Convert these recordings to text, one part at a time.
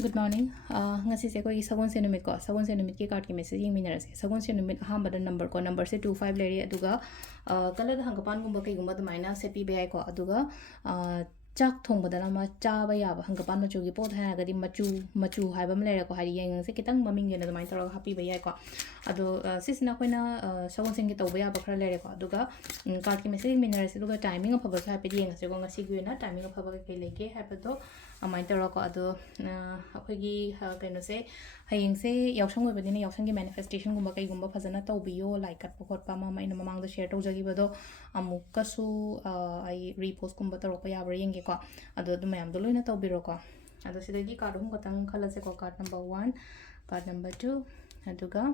Good morning. Ngasigi ko sagon se numit ko sagon se numit ki card ki message ying minarase sagon se numit ahambada number ko number se 25 leri aduga kala hangapan gumba kai gumba dumaina set pi bai ko aduga chak thong badala ma cha ba ya ba hangapan machu gi pot ha ga di machu ha ba mlere ko hari yang se kitang maming ge na dumai tor happy bai ko ado sisna koina sagon sing gi to ba ya ba khra lere ko aduga card ki message minarase aduga timing of ba ha pe yang se ko ngasigi na timing of ba kai leke ha pa to amai tor ko ado ꯑꯩꯈꯣꯏꯒꯤ ꯀꯩꯅꯣꯁꯦ ꯍꯌꯦꯡꯁꯦ ꯌꯥꯎꯁꯪ ꯑꯣꯏꯕꯅꯤꯅ ꯌꯥꯎꯁꯪꯒꯤ ꯃꯦꯅꯤꯐꯦꯁꯇꯦꯁꯟꯒꯨꯝꯕ ꯀꯩꯒꯨꯝꯕ ꯐꯖꯅ ꯇꯧꯕꯤꯌꯣ ꯂꯥꯏ ꯀꯠꯄ ꯈꯣꯠꯄ ꯑꯃ ꯑꯩꯅ ꯃꯃꯥꯡꯗ ꯁꯦꯌꯔ ꯇꯧꯖꯈꯤꯕꯗꯣ ꯑꯃꯨꯛꯀꯁꯨ ꯑꯩ ꯔꯤꯄꯣꯁꯀꯨꯝꯕ ꯇꯧꯔꯛꯄ ꯌꯥꯕ꯭ꯔꯥ ꯌꯦꯡꯒꯦꯀꯣ ꯑꯗꯣ ꯑꯗꯨ ꯃꯌꯥꯝꯗꯣ ꯂꯣꯏꯅ ꯇꯧꯕꯤꯔꯣꯀꯣ ꯑꯗꯣ ꯁꯤꯗꯒꯤ ꯀꯥꯔꯗ ꯑꯍꯨꯝ ꯈꯛꯇꯪ ꯈꯜꯂꯁꯦꯀꯣ ꯀꯥꯔꯗ ꯅꯝꯕꯔ 1 ꯀꯥꯔꯗ ꯅꯝꯕꯔ 2 ꯑꯗꯨꯒ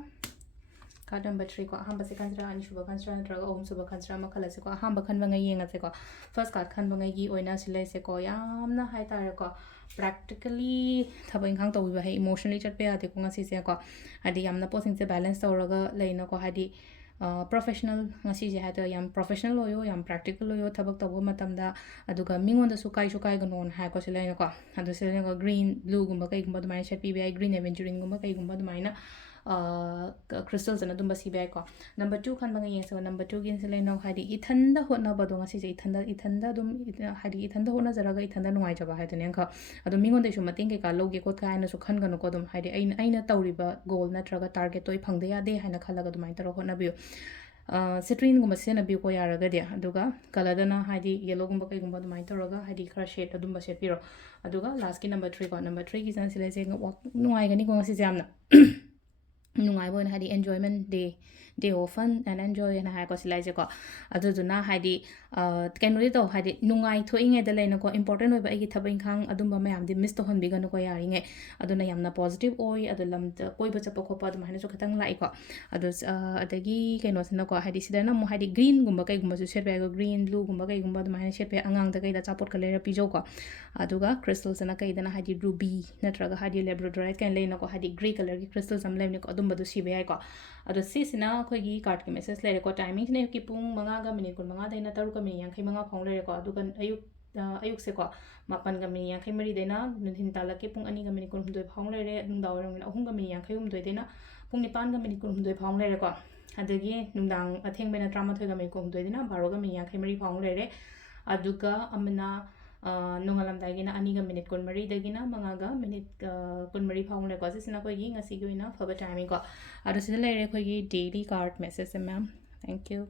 ꯀꯥꯔꯗ ꯅꯝꯕꯔ 3 ꯀꯣ ꯑꯍꯥꯟꯕꯁꯦ ꯈꯟꯁꯤꯔꯥ ꯑꯅꯤꯁꯨꯕ ꯈꯟꯁꯤꯔꯥ ꯅꯠꯇ꯭ꯔꯒ ꯑꯍꯨꯝꯁꯨꯕ ꯈꯟꯁꯤꯔꯥ ꯑꯃ ꯈꯜꯂꯁꯦꯀꯣ ꯑꯍꯥꯟꯕ ꯈꯟꯕꯉꯩ ꯌꯦꯡꯉꯁꯦꯀꯣ ꯐꯥꯔꯁ ꯀꯥꯔꯗ ꯈꯟꯕꯉꯩꯒꯤ ꯑꯣꯏꯅ ꯁꯤ ꯂꯩꯁꯦꯀꯣ ꯌꯥꯝꯅ ꯍꯥꯏꯇꯥꯔꯦꯀꯣ ꯄ꯭ꯔꯦꯛꯇꯤꯀꯦꯂꯤ ꯊꯕꯛ ꯏꯪꯈꯥꯡ ꯇꯧꯕꯤꯕ ꯍꯩ ꯏꯃꯣꯁꯅꯦꯂꯤ ꯆꯠꯄ ꯌꯥꯗꯦꯀꯣ ꯉꯁꯤꯁꯦꯀꯣ ꯍꯥꯏꯗꯤ ꯌꯥꯝꯅ ꯄꯣꯠꯁꯤꯡꯁꯦ ꯕꯦꯂꯦꯟꯁ ꯇꯧꯔꯒ ꯂꯩꯅꯀꯣ ꯍꯥꯏꯗꯤ ꯄ꯭ꯔꯣꯐꯦꯁꯅꯦꯜ ꯉꯁꯤꯁꯦ ꯍꯥꯏꯇꯥꯔꯦ ꯌꯥꯝ ꯄ꯭ꯔꯣꯐꯦꯁꯅꯦꯜ ꯑꯣꯏꯌꯣ ꯌꯥꯝ ꯄ꯭ꯔꯦꯛꯇꯤꯀꯦꯜ ꯑꯣꯏꯌꯣ ꯊꯕꯛ ꯇꯧꯕ ꯃꯇꯝꯗ ꯑꯗꯨꯒ ꯃꯤꯉꯣꯟꯗꯁꯨ ꯀꯥꯏꯁꯨ ꯀꯥꯏꯒꯅꯣꯅ ꯍꯥꯏꯀꯣ ꯁꯤ ꯂꯩꯅꯀꯣ ꯑꯗꯣ ꯁꯤ ꯂꯩꯅꯀꯣ ꯒ꯭ꯔꯤꯟ ꯕ꯭ꯂꯨꯒꯨꯝꯕ ꯀꯩꯒꯨꯝꯕ ꯑꯗꯨꯃꯥꯏꯅ ꯁꯦꯠꯄꯤꯕ ꯌꯥꯏ ꯒ꯭ꯔꯤꯟ ꯑꯦꯚꯦꯟꯆꯨꯔꯤꯟꯒꯨꯝꯕ ꯀꯩꯒꯨꯝꯕ ꯑꯗꯨꯃꯥꯏꯅ ꯈ꯭ꯔꯤꯁꯇꯜꯁꯅ ꯑꯗꯨꯝꯕ ꯁꯤꯕ ꯌꯥꯏꯀꯣ ꯅꯝꯕꯔ 2 ꯈꯟꯕꯉꯩ ꯌꯦꯡꯁꯦꯀꯣ ꯅꯝꯕर 2 ꯒꯤꯁꯤ ꯂꯩꯅꯧ ꯍꯥꯏꯗꯤ ꯏꯊꯟꯗ ꯍꯣꯠꯅꯕꯗꯣ ꯉꯁꯤꯁꯦ ꯏꯊꯟꯗ ꯑꯗꯨꯝ ꯍꯥꯏꯗꯤ ꯏꯊꯟꯗ ꯍꯣꯠꯅꯖꯔꯒ ꯏꯊꯟꯗ ꯅꯨꯡꯉꯥꯏꯖꯕ ꯍꯥꯏꯗꯨꯅꯦ ꯈ ꯑꯗꯨꯝ ꯃꯤꯉꯣꯟꯗꯩꯁꯨ ꯃꯇꯦꯡ ꯀꯩꯀꯥ ꯂꯧꯒꯦ ꯈꯣꯠꯀꯦ ꯍꯥꯏꯅꯁꯨ ꯈꯟꯒꯅꯨꯀꯣ ꯑꯗꯨꯝ ꯍꯥꯏꯗꯤ ꯑꯩꯅ ꯇꯧꯔꯤꯕ ꯒꯣꯜ ꯅꯠꯇ꯭ꯔꯒ ꯇꯥꯔꯒꯦꯠꯇꯣ ꯑꯩ ꯐꯪꯗ ꯌꯥꯗꯦ ꯍꯥꯏꯅ ꯈꯜꯂꯒ ꯑꯗꯨꯃꯥꯏꯅ ꯇꯧꯔꯒ ꯍꯣꯠꯅꯕꯤꯌꯨ ꯁꯤꯇ꯭ꯔꯤꯟꯒꯨꯝꯕ ꯁꯤꯖꯤꯟꯅꯕꯤꯌꯨꯀꯣ ꯌꯥꯔꯒꯗꯤ ꯑꯗꯨꯒ ꯀꯂꯔꯗꯅ ꯍꯥꯏꯗꯤ ꯌꯦꯂꯣꯒꯨꯝꯕ ꯀꯩꯒꯨꯝꯕ ꯑꯗꯨꯃꯥꯏꯅ ꯇꯧꯔꯒ ꯍꯥꯏꯗꯤ ꯈꯔ ꯁꯦꯠ ꯑꯗꯨꯝꯕ ꯁꯦꯠꯄꯤꯔꯣ ꯑꯗꯨꯒ ꯂꯥꯁꯀꯤ ꯅꯝꯕꯔ 3 ꯀꯣ ꯅꯝꯕꯔ 3ꯒꯤꯁꯤꯅ ꯁꯤ ꯂꯩꯁꯦ ꯅꯨꯡꯉꯥꯏꯒꯅꯤꯀꯣ ꯉꯁꯤꯁꯦ ꯌꯥꯝꯅ ꯅꯨꯡꯉꯥꯏꯕ ꯑꯣꯏꯅ ꯍꯥꯏꯗꯤ enjoyment day of fun and enjoy ꯍꯥꯏꯅ ꯍꯥꯏꯀꯣ ꯁꯤ ꯂꯩꯁꯦꯀꯣ ꯑꯗꯨꯗꯨꯅ ꯍꯥꯏꯗꯤ ꯀꯩꯅꯣꯗꯤ ꯇꯧ ꯍꯥꯏꯗꯤ ꯅꯨꯡꯉꯥꯏꯊꯣꯛꯏꯉꯩꯗ ꯂꯩꯅꯀꯣ ꯏꯝꯄꯣꯔꯇꯦꯟ ꯑꯣꯏꯕ ꯑꯩꯒꯤ ꯊꯕꯛ ꯏꯪꯈꯥꯡ ꯑꯗꯨꯝꯕ ꯃꯌꯥꯝꯗꯤ ꯃꯤꯁ ꯇꯧꯍꯟꯕꯤꯒꯅꯨꯀꯣ ꯌꯥꯔꯤꯉꯩ ꯑꯗꯨꯅ ꯌꯥꯝꯅ ꯄꯣꯖꯤꯇꯤቭ ꯑꯣꯏ ꯑꯗꯣ ꯂꯝꯗ ꯀꯣꯏꯕ ꯆꯠꯄ ꯈꯣꯠꯄ ꯑꯗꯨꯃꯥꯏꯅꯁꯨ ꯈꯤꯇꯪ ꯂꯥꯛꯏꯀꯣ ꯑꯗꯣ ꯑꯗꯒꯤ ꯀꯩꯅꯣꯁꯤꯅꯀꯣ ꯍꯥꯏꯗꯤ ꯁꯤꯗꯅ ꯑꯃꯨꯛ ꯍꯥꯏꯗꯤ ꯒ꯭ꯔꯤꯟꯒꯨꯝꯕ ꯀꯩꯒꯨꯝꯕꯁꯨ ꯁꯦꯠꯄ ꯌꯥꯏꯀꯣ ꯒ꯭ꯔꯤꯟ ꯕ꯭ꯂꯨꯒꯨꯝꯕ ꯀꯩꯒꯨꯝꯕ ꯑꯗꯨꯃꯥꯏꯅ ꯁꯦꯠꯄ ꯌꯥꯏ ꯑꯉꯥꯡꯗ ꯀꯩꯗ ꯑꯆꯥꯄꯣꯠꯀ ꯂꯩꯔ ꯄꯤꯖꯧꯀꯣ ꯑꯗꯨꯒ ꯀ꯭ꯔꯤꯁꯇꯜꯁꯤꯅ ꯀꯩꯗꯅ ꯍꯥꯏꯗꯤ ꯔꯨꯕꯤ ꯅꯠꯇ꯭ꯔꯒ ꯍꯥꯏꯗꯤ ꯂꯦꯕ꯭ꯔꯣꯗꯣꯔꯥꯏꯠ ꯀꯥꯏꯅ ꯂꯩꯅꯀꯣ ꯍꯥꯏꯗꯤ ꯒ꯭ꯔꯦ ꯀꯂꯔꯒꯤ ꯀ꯭ꯔꯤꯁꯇꯜꯁ ꯑꯃ ꯂꯩꯕꯅꯤꯀꯣ ꯑꯗꯨꯝꯕꯗꯣ ꯁꯤꯕ ꯌꯥꯏꯀꯣ ꯑꯗꯣ ꯁꯤꯁꯤꯅ ꯑꯩꯈꯣꯏꯒꯤ ꯀꯥꯔꯠꯀꯤ ꯃꯦꯁꯦꯖ ꯂꯩꯔꯦꯀꯣ ꯇꯥꯏꯃꯤꯡꯁꯤꯅ ꯑꯌꯨꯛꯀꯤ ꯄꯨꯡ 5ꯒ ꯃꯤꯅꯤꯠ 25ꯗꯩꯅ 3ꯒ ꯃꯤꯅꯤꯠ 35 ꯐꯥꯎ ꯂꯩꯔꯦꯀꯣ ꯑꯗꯨꯒ ꯑꯌꯨꯛꯁꯦꯀꯣ 8ꯒ ꯃꯤꯅꯤꯠ 53ꯗꯩꯅ ꯅꯨꯡꯊꯤꯟ ꯇꯥꯂꯛꯀꯤ ꯄꯨꯡ 2ꯒ ꯃꯤꯅꯤꯠ 12 ꯐꯥꯎ ꯂꯩꯔꯦ ꯅꯨꯡꯗꯥꯡꯋꯥꯏꯔꯝꯒꯤꯅ 3ꯒ ꯃꯤꯅꯤꯠ 52ꯗꯩꯅ ꯄꯨꯡ 9ꯒ ꯃꯤꯅꯤꯠ 12 ꯐꯥꯎ ꯂꯩꯔꯦꯀꯣ ꯑꯗꯒꯤ ꯅꯨꯡꯗꯥꯡ ꯑꯊꯦꯡꯕꯩꯅ 12ꯒ ꯃꯤꯅꯤꯠ 12ꯗꯩꯅ 12ꯒ ꯃꯤꯅꯤꯠ 53 ꯐꯥꯎ ꯂꯩꯔꯦ ꯑꯗꯨꯒ ꯑꯃꯅ ꯅꯣꯡꯉꯥꯜꯂꯝꯗꯥꯏꯒꯤꯅ 2ꯒ ꯃꯤꯅꯤꯠ 23ꯗꯒꯤꯅ 5ꯒ ꯃꯤꯅꯤꯠ 23 ꯐꯥꯎ ꯂꯩꯀꯣ ꯁꯤꯁꯤꯅ ꯑꯩꯈꯣꯏꯒꯤ ꯉꯁꯤꯒꯤ ꯑꯣꯏꯅ ꯐꯕ ꯇꯥꯏꯃꯤꯡ ꯀꯣ ꯑꯗꯣ ꯁꯤꯗ ꯂꯩꯔꯦ ꯑꯩꯈꯣꯏꯒꯤ ꯗꯦꯂꯤ ꯀꯥꯔꯠ ꯃꯦꯁꯦꯖꯁꯦ ꯃꯌꯥꯝ ꯊꯦꯡꯛ ꯌꯨ